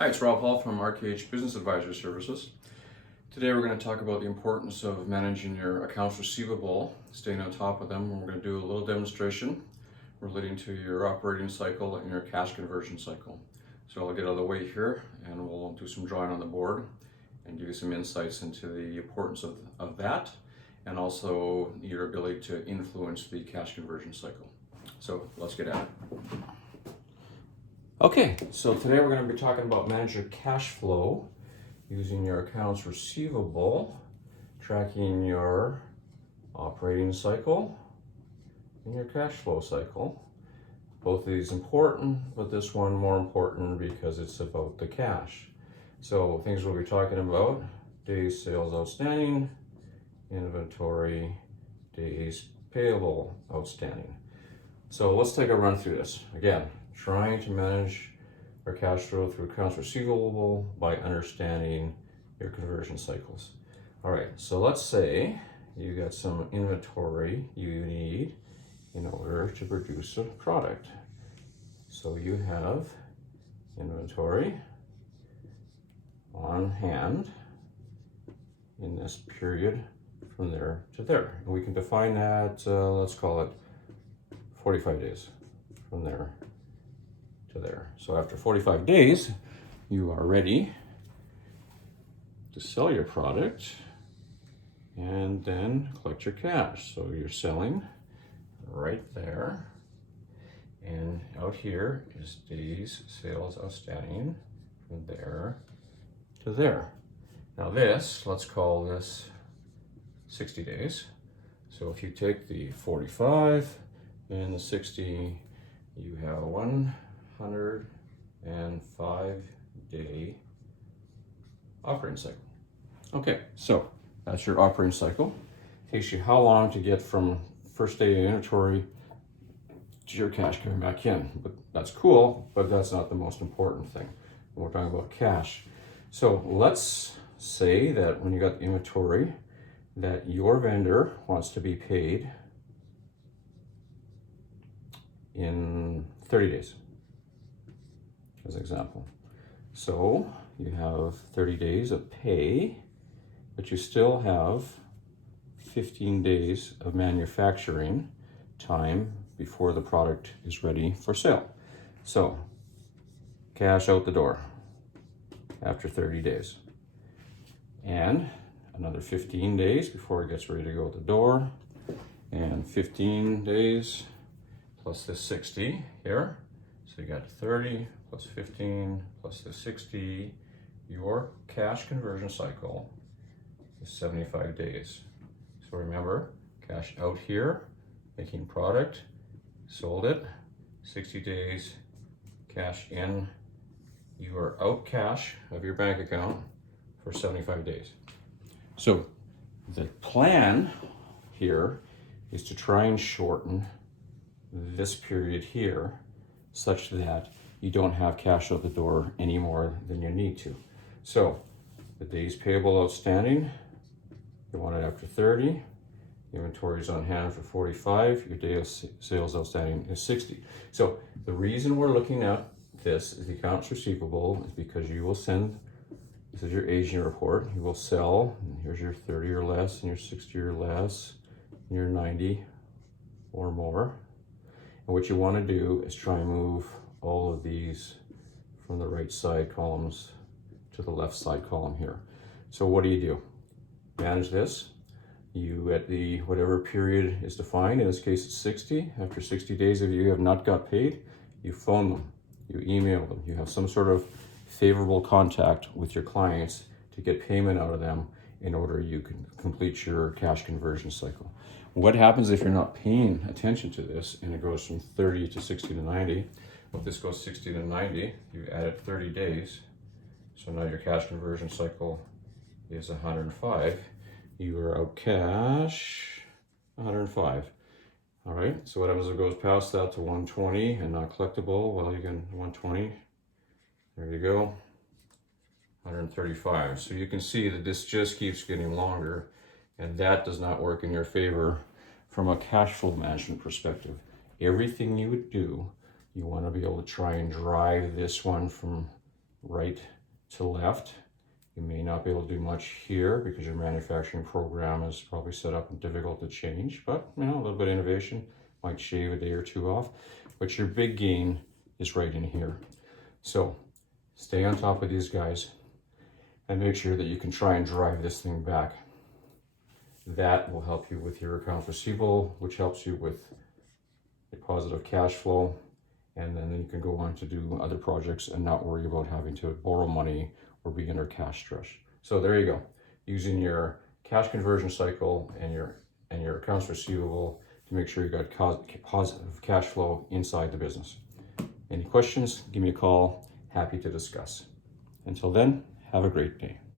Hi, it's Rob Hall from RKH Business Advisor Services. Today we're going to talk about the importance of managing your accounts receivable, staying on top of them, and we're going to do a little demonstration relating to your operating cycle and your cash conversion cycle. So I'll get out of the way here and we'll do some drawing on the board and give you some insights into the importance of that and also your ability to influence the cash conversion cycle. So let's get at it. Okay, so today we're going to be talking about managing your cash flow using your accounts receivable, tracking your operating cycle and your cash flow cycle. Both of these important, but this one more important because it's about the cash. So things we'll be talking about: days sales outstanding, inventory, days payable outstanding. So let's take a run through this. Again, trying to manage our cash flow through accounts receivable by understanding your conversion cycles. All right, so let's say you got some inventory you need in order to produce a product. So you have inventory on hand in this period from there to there. And we can define that, let's call it 45 days from there to there. So after 45 days, you are ready to sell your product and then collect your cash. So you're selling right there. And out here is days sales outstanding from there to there. Now this, let's call this 60 days. So if you take the 45 and the 60, you have 105-day operating cycle. Okay, so that's your operating cycle. Takes you how long to get from first day of inventory to your cash coming back in? But that's cool, but that's not the most important thing when we're talking about cash. So let's say that when you got the inventory, that your vendor wants to be paid in 30 days, as an example. So you have 30 days of pay, but you still have 15 days of manufacturing time before the product is ready for sale. So cash out the door after 30 days. And another 15 days before it gets ready to go out the door. And 15 days plus the 60 here. So you got 30 plus 15 plus the 60. Your cash conversion cycle is 75 days. So remember, cash out here, making product, sold it, 60 days, cash in. You are out cash of your bank account for 75 days. So the plan here is to try and shorten this period here such that you don't have cash out the door any more than you need to. So the days payable outstanding, you want it after 30, inventory is on hand for 45, your day of sales outstanding is 60. So the reason we're looking at this is the accounts receivable is because you will send, this is your aging report, you will sell, and here's your 30 or less, and your 60 or less, and your 90 or more. And what you want to do is try and move all of these from the right side columns to the left side column here. So what do? Manage this. You, at the whatever period is defined, in this case it's 60, after 60 days if you have not got paid, you phone them, you email them, you have some sort of favorable contact with your clients to get payment out of them in order you can complete your cash conversion cycle. What happens if you're not paying attention to this and it goes from 30 to 60 to 90? Well, if this goes 60 to 90, you added 30 days. So now your cash conversion cycle is 105. You are out cash 105. All right, so what happens if it goes past that to 120 and not collectible? Well, you can 120. There you go. 135. So you can see that this just keeps getting longer, and that does not work in your favor from a cash flow management perspective. Everything you would do, you want to be able to try and drive this one from right to left. You may not be able to do much here because your manufacturing program is probably set up and difficult to change, but you know, a little bit of innovation might shave a day or two off. But your big gain is right in here. So stay on top of these guys and make sure that you can try and drive this thing back. That will help you with your accounts receivable, which helps you with a positive cash flow. And then you can go on to do other projects and not worry about having to borrow money or be under cash stress. So there you go. Using your cash conversion cycle and your accounts receivable to make sure you got positive cash flow inside the business. Any questions? Give me a call. Happy to discuss. Until then, have a great day.